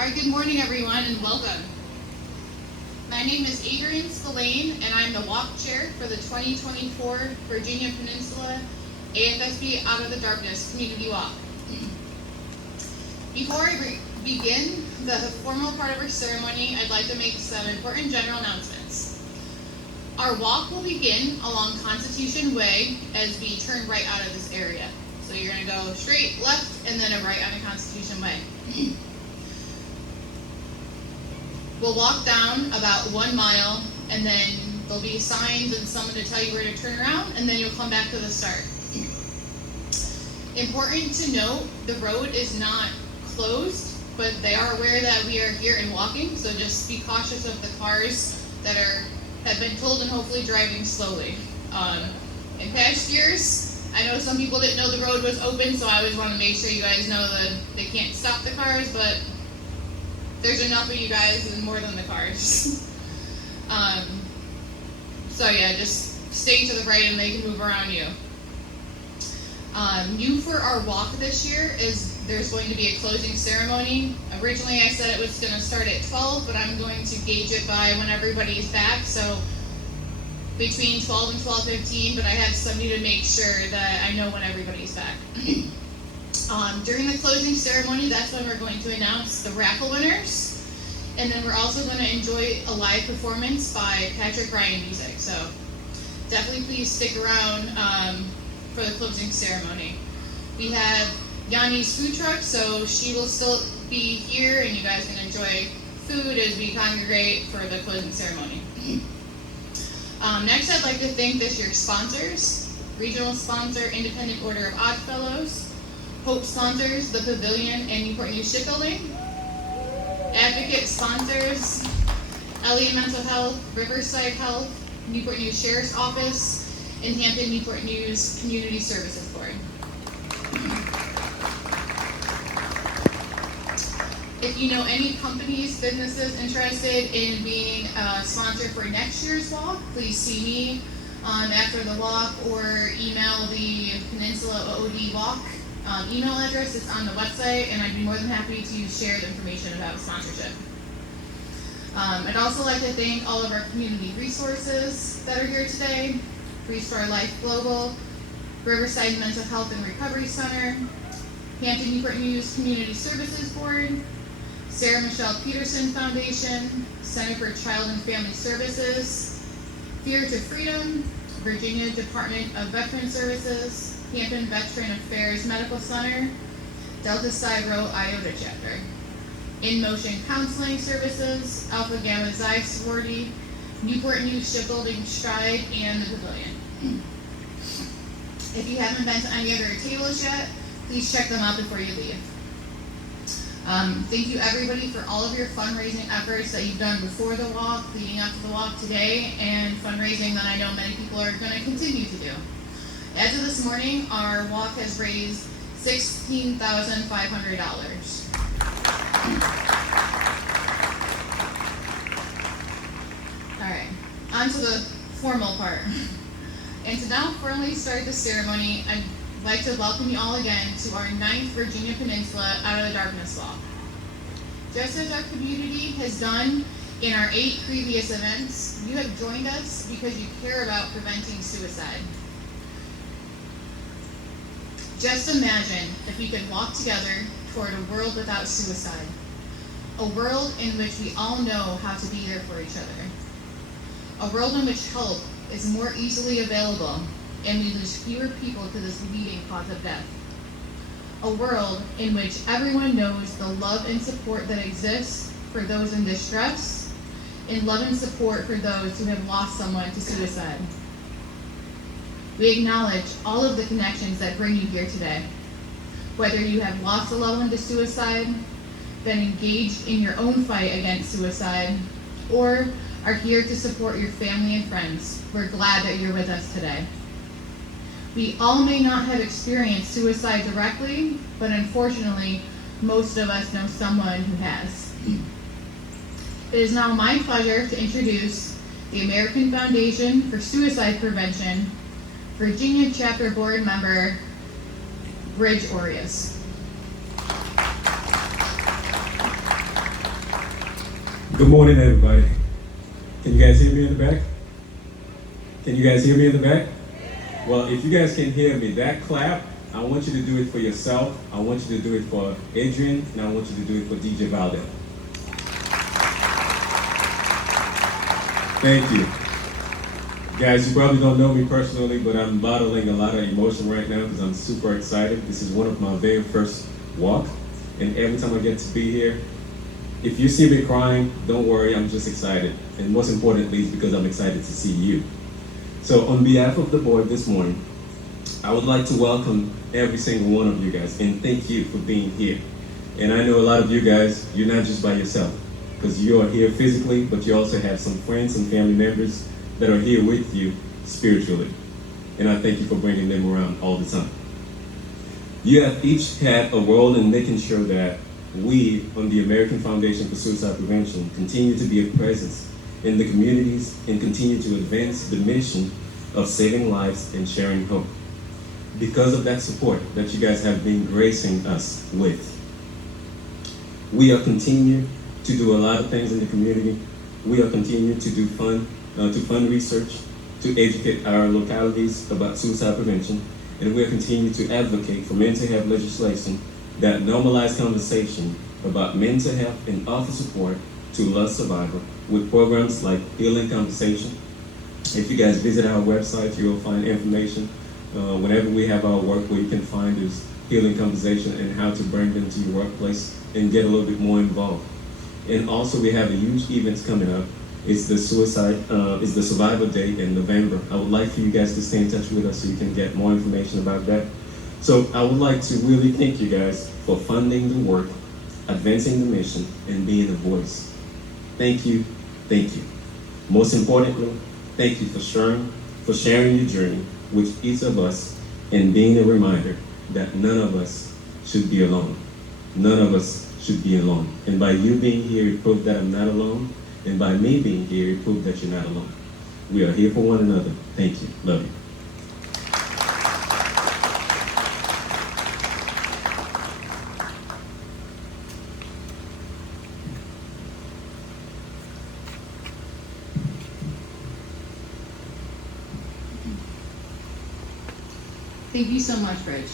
Alright, good morning everyone and welcome. My name is Adrienne Spillane and I'm the walk chair for the 2024 Virginia Peninsula AFSP Out of the Darkness Community Walk. Before I begin the formal part of our ceremony, I'd like to make some important general announcements. Our walk will begin along Constitution Way as we turn right out of this area. So you're going to go straight, left, and then a right on the Constitution Way. We'll walk down about 1 mile, and then there'll be signs and someone to tell you where to turn around, and then you'll come back to the start. Important to note, the road is not closed, but they are aware that we are here and walking, so just be cautious of the cars that have been told and hopefully driving slowly. In past years, I know some people didn't know the road was open, so I always want to make sure you guys know that they can't stop the cars, but there's enough of you guys and more than the cars. So yeah, just stay to the right and they can move around you. New for our walk this year is there's going to be a closing ceremony. Originally I said it was going to start at 12, but I'm going to gauge it by when everybody's back, so between 12 and 12:15, but I have somebody to make sure that I know when everybody's back. During the closing ceremony, that's when we're going to announce the raffle winners, and then we're also going to enjoy a live performance by Patrick Ryan Music. So definitely please stick around for the closing ceremony. We have Yanni's food truck, so she will still be here, and you guys can enjoy food as we congregate for the closing ceremony. Next, I'd like to thank this year's sponsors: Regional Sponsor, Independent Order of Odd Fellows; Hope sponsors, the Pavilion and Newport News Shipbuilding; Advocate sponsors, Elliott Mental Health, Riverside Health, Newport News Sheriff's Office, and Hampton Newport News Community Services Board. If you know any companies, businesses interested in being a sponsor for next year's walk, please see me after the walk or email the Peninsula OOTD walk email address. Is on the website, and I'd be more than happy to share the information about sponsorship. I'd also like to thank all of our community resources that are here today: Restore Life Global, Riverside Mental Health and Recovery Center, Hampton Newport News Community Services Board, Sarah Michelle Peterson Foundation, Center for Child and Family Services, Fear to Freedom, Virginia Department of Veteran Services, Hampton Veteran Affairs Medical Center, Delta Psi Rho Iota Chapter, In Motion Counseling Services, Alpha Gamma Xi Sorority, Newport News Shipbuilding Stride, and the Pavilion. If you haven't been to any of their tables yet, please check them out before you leave. Thank you everybody for all of your fundraising efforts that you've done before the walk, leading up to the walk today, and fundraising that I know many people are going to continue to do. As of this morning, our walk has raised $16,500. Alright, on to the formal part. And to now formally start the ceremony, I'd like to welcome you all again to our 9th Virginia Peninsula Out of the Darkness walk. Just as our community has done in our 8 previous events, you have joined us because you care about preventing suicide. Just imagine if we could walk together toward a world without suicide, a world in which we all know how to be there for each other, a world in which help is more easily available and we lose fewer people to this leading cause of death, a world in which everyone knows the love and support that exists for those in distress, and love and support for those who have lost someone to suicide. We acknowledge all of the connections that bring you here today. Whether you have lost a loved one to suicide, been engaged in your own fight against suicide, or are here to support your family and friends, we're glad that you're with us today. We all may not have experienced suicide directly, but unfortunately, most of us know someone who has. It is now my pleasure to introduce the American Foundation for Suicide Prevention Virginia Chapter Board Member, Bridge Orias. Good morning, everybody. Can you guys hear me in the back? Can you guys hear me in the back? Well, if you guys can hear me, that clap, I want you to do it for yourself. I want you to do it for Adrian, and I want you to do it for DJ Valdez. Thank you. Guys, you probably don't know me personally, but I'm bottling a lot of emotion right now because I'm super excited. This is one of my very first walk, and every time I get to be here, if you see me crying, don't worry, I'm just excited. And most importantly, it's because I'm excited to see you. So on behalf of the board this morning, I would like to welcome every single one of you guys and thank you for being here. And I know a lot of you guys, you're not just by yourself because you are here physically, but you also have some friends and family members that are here with you spiritually. And I thank you for bringing them around all the time. You have each had a role in making sure that we, on the American Foundation for Suicide Prevention, continue to be a presence in the communities and continue to advance the mission of saving lives and sharing hope. Because of that support that you guys have been gracing us with, we are continuing to do a lot of things in the community. We are continuing to do fund research, to educate our localities about suicide prevention, and we are continuing to advocate for mental health legislation that normalize conversation about mental health and offer support to lost survivor with programs like Healing Conversation. If you guys visit our website, you will find information. Whenever we have our work, where you can find is Healing Conversation and how to bring them to your workplace and get a little bit more involved. And also we have a huge event coming up. It's the Survivor Day in November. I would like for you guys to stay in touch with us so you can get more information about that. So I would like to really thank you guys for funding the work, advancing the mission, and being a voice. Thank you, thank you. Most importantly, thank you for sharing your journey with each of us and being a reminder that none of us should be alone. None of us should be alone. And by you being here, you prove that I'm not alone. And by me being here, you prove that you're not alone. We are here for one another. Thank you. Love you. Thank you so much, Rich.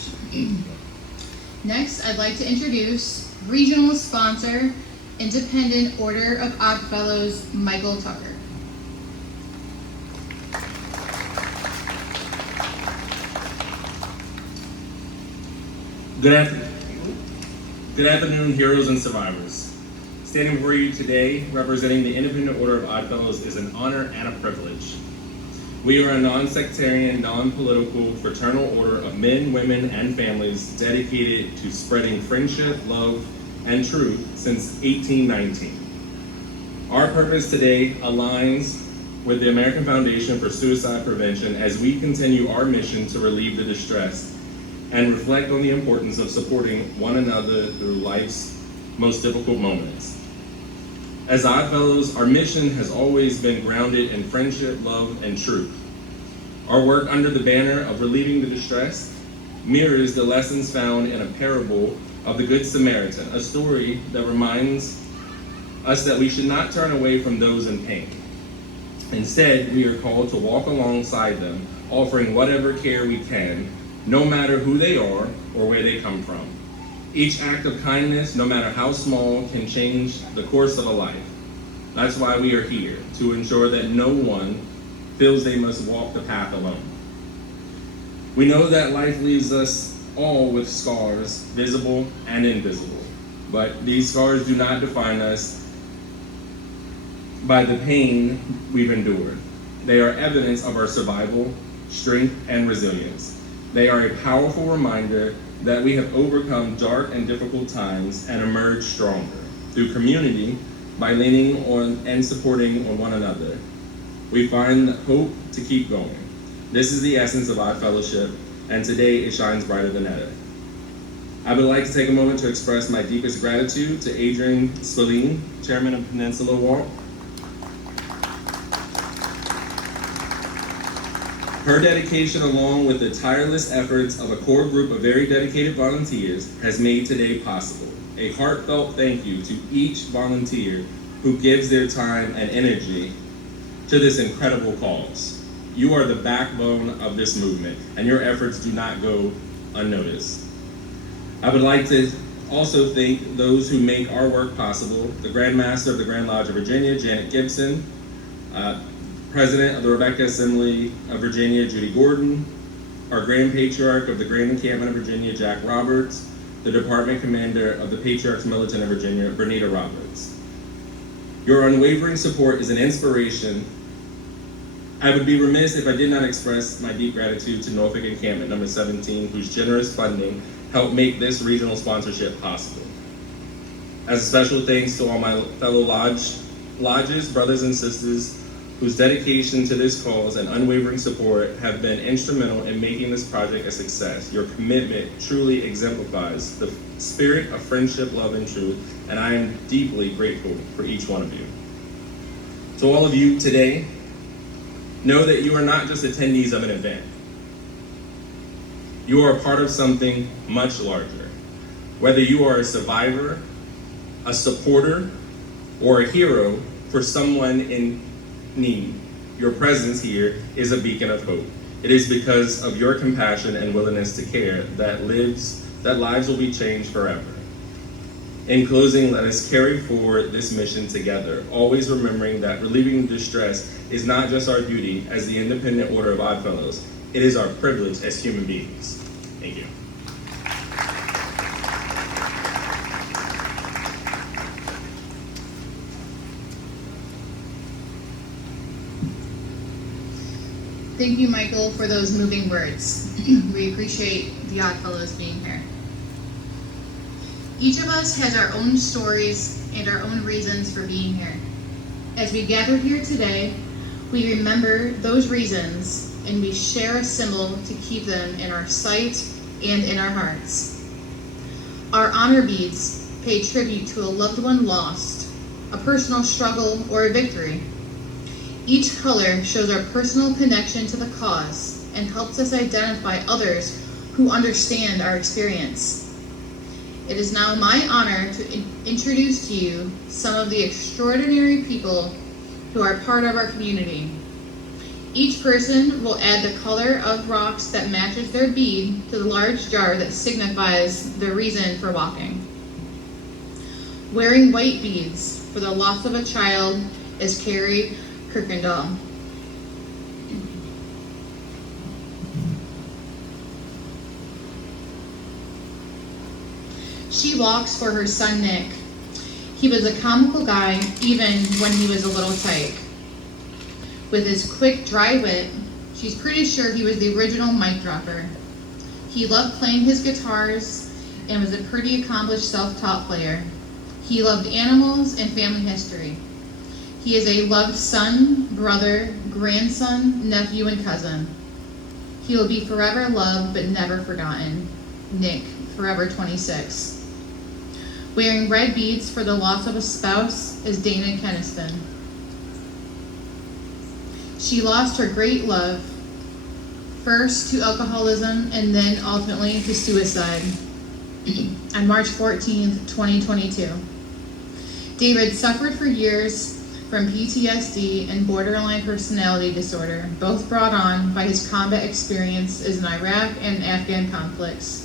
Next, I'd like to introduce regional sponsor, Independent Order of Odd Fellows, Michael Tucker. Good afternoon, heroes and survivors. Standing before you today, representing the Independent Order of Odd Fellows is an honor and a privilege. We are a non-sectarian, non-political, fraternal order of men, women, and families dedicated to spreading friendship, love, and truth since 1819. Our purpose today aligns with the American Foundation for Suicide Prevention as we continue our mission to relieve the distress and reflect on the importance of supporting one another through life's most difficult moments. As Odd Fellows, our mission has always been grounded in friendship, love, and truth. Our work under the banner of relieving the distress mirrors the lessons found in a parable of the Good Samaritan, a story that reminds us that we should not turn away from those in pain. Instead, we are called to walk alongside them, offering whatever care we can, no matter who they are or where they come from. Each act of kindness, no matter how small, can change the course of a life. That's why we are here, to ensure that no one feels they must walk the path alone. We know that life leaves us all with scars, visible and invisible, but these scars do not define us by the pain we've endured. They are evidence of our survival, strength, and resilience. They are a powerful reminder that we have overcome dark and difficult times and emerged stronger through community by leaning on and supporting on one another. We find hope to keep going. This is the essence of Odd Fellowship, and today it shines brighter than ever. I would like to take a moment to express my deepest gratitude to Adrian Spillane, Chairman of Peninsula Walk. Her dedication, along with the tireless efforts of a core group of very dedicated volunteers, has made today possible. A heartfelt thank you to each volunteer who gives their time and energy to this incredible cause. You are the backbone of this movement, and your efforts do not go unnoticed. I would like to also thank those who make our work possible: the Grand Master of the Grand Lodge of Virginia, Janet Gibson, President of the Rebecca Assembly of Virginia, Judy Gordon, our Grand Patriarch of the Grand Encampment of Virginia, Jack Roberts, the Department Commander of the Patriarchs Militant of Virginia, Bernita Roberts. Your unwavering support is an inspiration. I would be remiss if I did not express my deep gratitude to Norfolk Encampment Number 17, whose generous funding helped make this regional sponsorship possible. As a special thanks to all my fellow lodges, brothers and sisters, whose dedication to this cause and unwavering support have been instrumental in making this project a success. Your commitment truly exemplifies the spirit of friendship, love, and truth, and I am deeply grateful for each one of you. To all of you today, know that you are not just attendees of an event. You are a part of something much larger. Whether you are a survivor, a supporter, or a hero for someone in need, your presence here is a beacon of hope. It is because of your compassion and willingness to care that lives will be changed forever. In closing, let us carry forward this mission together, always remembering that relieving distress is not just our duty as the Independent Order of Oddfellows, it is our privilege as human beings. Thank you. Thank you, Michael, for those moving words. We appreciate the Oddfellows being here. Each of us has our own stories and our own reasons for being here. As we gather here today, we remember those reasons and we share a symbol to keep them in our sight and in our hearts. Our honor beads pay tribute to a loved one lost, a personal struggle, or a victory. Each color shows our personal connection to the cause and helps us identify others who understand our experience. It is now my honor to introduce to you some of the extraordinary people who are part of our community. Each person will add the color of rocks that matches their bead to the large jar that signifies their reason for walking. Wearing white beads for the loss of a child is Carrie Kirkendall. She walks for her son Nick. He was a comical guy even when he was a little tyke. With his quick, dry wit, she's pretty sure he was the original mic dropper. He loved playing his guitars and was a pretty accomplished self-taught player. He loved animals and family history. He is a loved son, brother, grandson, nephew, and cousin. He will be forever loved but never forgotten. Nick, forever 26. Wearing red beads for the loss of a spouse is Dana Keniston. She lost her great love, first to alcoholism and then ultimately to suicide on March 14th, 2022. David suffered for years from PTSD and borderline personality disorder, both brought on by his combat experiences in Iraq and Afghan conflicts.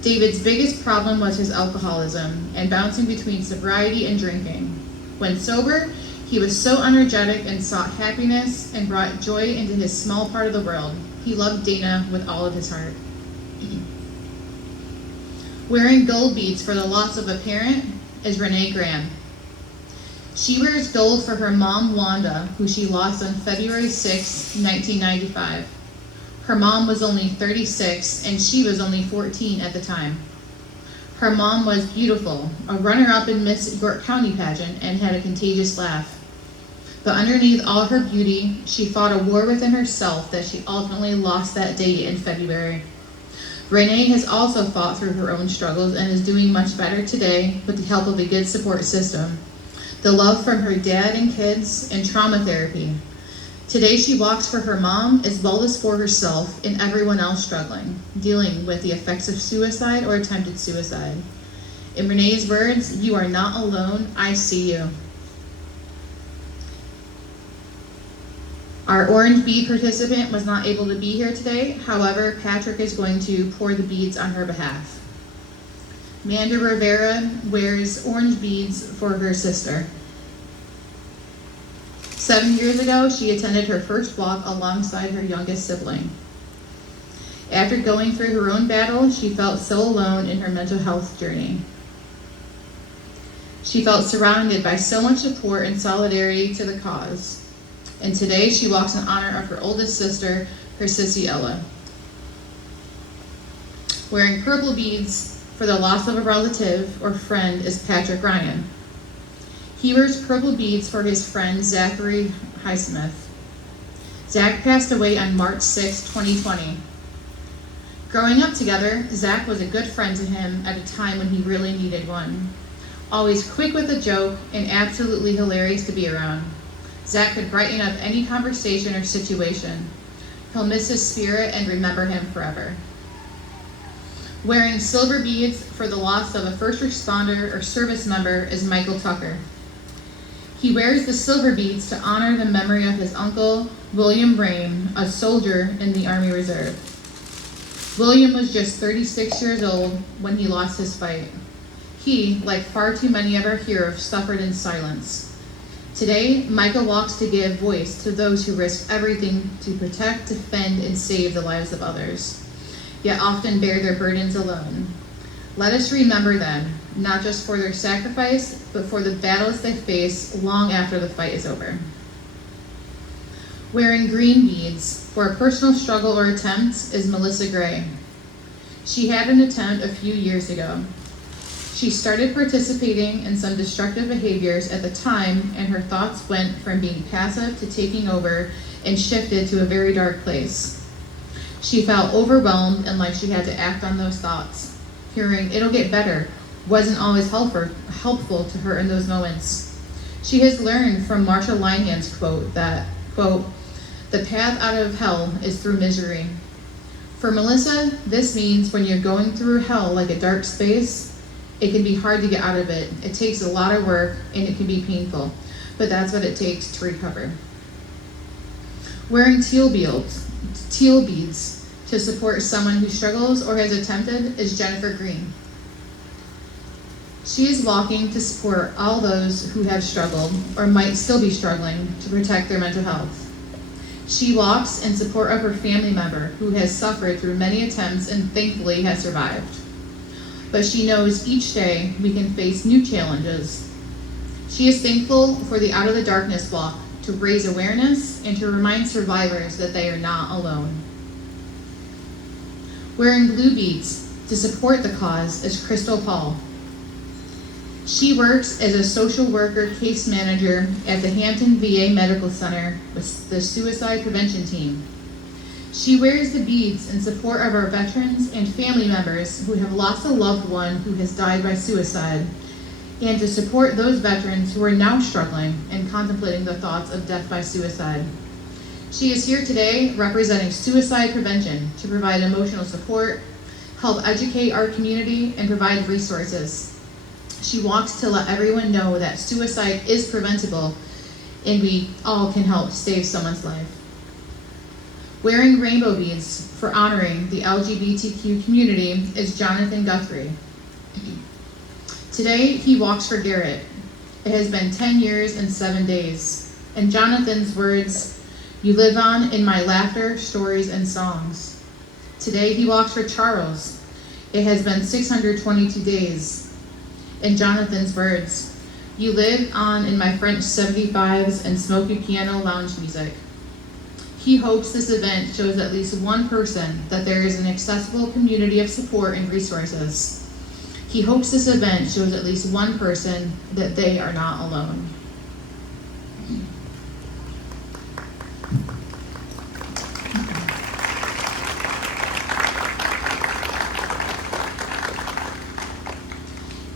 David's biggest problem was his alcoholism and bouncing between sobriety and drinking. When sober, he was so energetic and sought happiness and brought joy into his small part of the world. He loved Dana with all of his heart. Wearing gold beads for the loss of a parent is Renee Graham. She wears gold for her mom, Wanda, who she lost on February 6, 1995. Her mom was only 36 and she was only 14 at the time. Her mom was beautiful, a runner-up in Miss York County pageant, and had a contagious laugh. But underneath all her beauty, she fought a war within herself that she ultimately lost that day in February. Renee has also fought through her own struggles and is doing much better today with the help of a good support system, the love from her dad and kids, and trauma therapy. Today she walks for her mom as well as for herself and everyone else struggling, dealing with the effects of suicide or attempted suicide. In Renee's words, "You are not alone, I see you." Our orange bead participant was not able to be here today. However, Patrick is going to pour the beads on her behalf. Manda Rivera wears orange beads for her sister. 7 years ago, she attended her first walk alongside her youngest sibling. After going through her own battle, she felt so alone in her mental health journey. She felt surrounded by so much support and solidarity to the cause. And today she walks in honor of her oldest sister, her sissy Ella. Wearing purple beads for the loss of a relative or friend is Patrick Ryan. He wears purple beads for his friend Zachary Highsmith. Zach passed away on March 6, 2020. Growing up together, Zach was a good friend to him at a time when he really needed one. Always quick with a joke and absolutely hilarious to be around. Zach could brighten up any conversation or situation. He'll miss his spirit and remember him forever. Wearing silver beads for the loss of a first responder or service member is Michael Tucker. He wears the silver beads to honor the memory of his uncle, William Brame, a soldier in the Army Reserve. William was just 36 years old when he lost his fight. He, like far too many of our heroes, suffered in silence. Today, Michael walks to give voice to those who risk everything to protect, defend, and save the lives of others, yet often bear their burdens alone. Let us remember them, not just for their sacrifice, but for the battles they face long after the fight is over. Wearing green beads for a personal struggle or attempt is Melissa Gray. She had an attempt a few years ago. She started participating in some destructive behaviors at the time, and her thoughts went from being passive to taking over and shifted to a very dark place. She felt overwhelmed and like she had to act on those thoughts. Hearing "it'll get better" wasn't always helpful to her in those moments. She has learned from Marsha Linehan's quote that, quote, "the path out of hell is through misery." For Melissa, this means when you're going through hell like a dark space, it can be hard to get out of it. It takes a lot of work and it can be painful, but that's what it takes to recover. Wearing teal beads to support someone who struggles or has attempted is Jennifer Green. She is walking to support all those who have struggled or might still be struggling to protect their mental health. She walks in support of her family member who has suffered through many attempts and thankfully has survived. But she knows each day we can face new challenges. She is thankful for the Out of the Darkness walk to raise awareness and to remind survivors that they are not alone. Wearing blue beads to support the cause is Crystal Paul. She works as a social worker case manager at the Hampton VA Medical Center with the suicide prevention team. She wears the beads in support of our veterans and family members who have lost a loved one who has died by suicide, and to support those veterans who are now struggling and contemplating the thoughts of death by suicide. She is here today representing suicide prevention to provide emotional support, help educate our community, and provide resources. She walks to let everyone know that suicide is preventable and we all can help save someone's life. Wearing rainbow beads for honoring the LGBTQ community is Jonathan Guthrie. Today, he walks for Garrett. It has been 10 years and 7 days. In Jonathan's words, "You live on in my laughter, stories, and songs." Today, he walks for Charles. It has been 622 days. In Jonathan's words, "You live on in my French 75s and smoky piano lounge music." He hopes this event shows at least one person that there is an accessible community of support and resources. He hopes this event shows at least one person that they are not alone.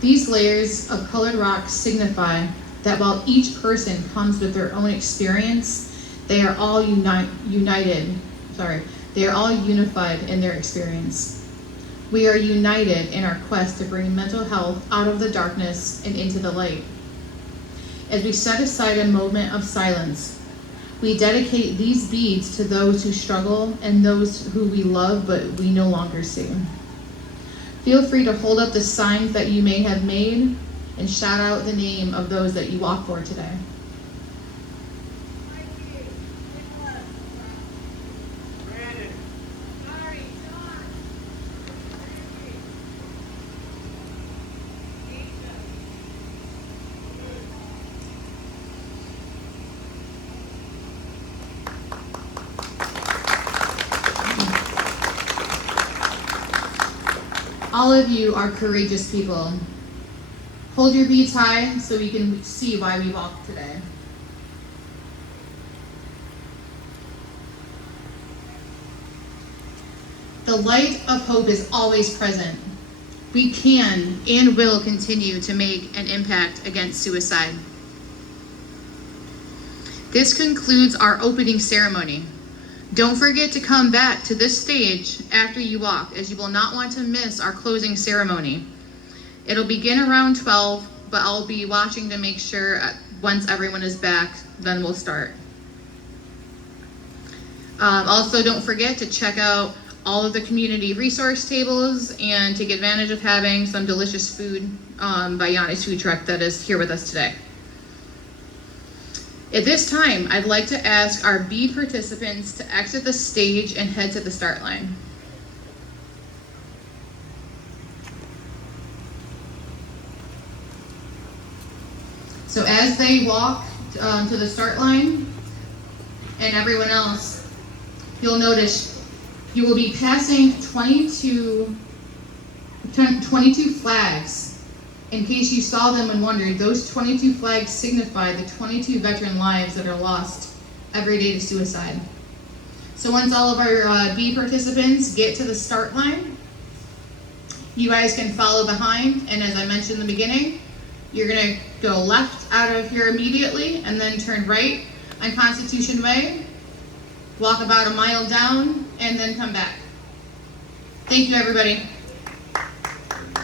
These layers of colored rocks signify that while each person comes with their own experience, they are all unified in their experience. We are united in our quest to bring mental health out of the darkness and into the light. As we set aside a moment of silence, We dedicate these beads to those who struggle and those who we love but we no longer see. Feel free to hold up the signs that you may have made and shout out the name of those that you walk for today. All of you are courageous people. Hold your beads high so we can see why we walked today. The light of hope is always present. We can and will continue to make an impact against suicide. This concludes our opening ceremony. Don't forget to come back to this stage after you walk, as you will not want to miss our closing ceremony. It'll begin around 12, but I'll be watching to make sure once everyone is back, then we'll start. Also, don't forget to check out all of the community resource tables and take advantage of having some delicious food by Yanni's food truck that is here with us today. At this time, I'd like to ask our bead participants to exit the stage and head to the start line. So as they walk to the start line, and everyone else, you'll notice you will be passing 22 flags. In case you saw them and wondered, those 22 flags signify the 22 veteran lives that are lost every day to suicide. So once all of our bead participants get to the start line, you guys can follow behind, and as I mentioned in the beginning, you're gonna go left out of here immediately and then turn right on Constitution Way, walk about a mile down, and then come back. Thank you, everybody.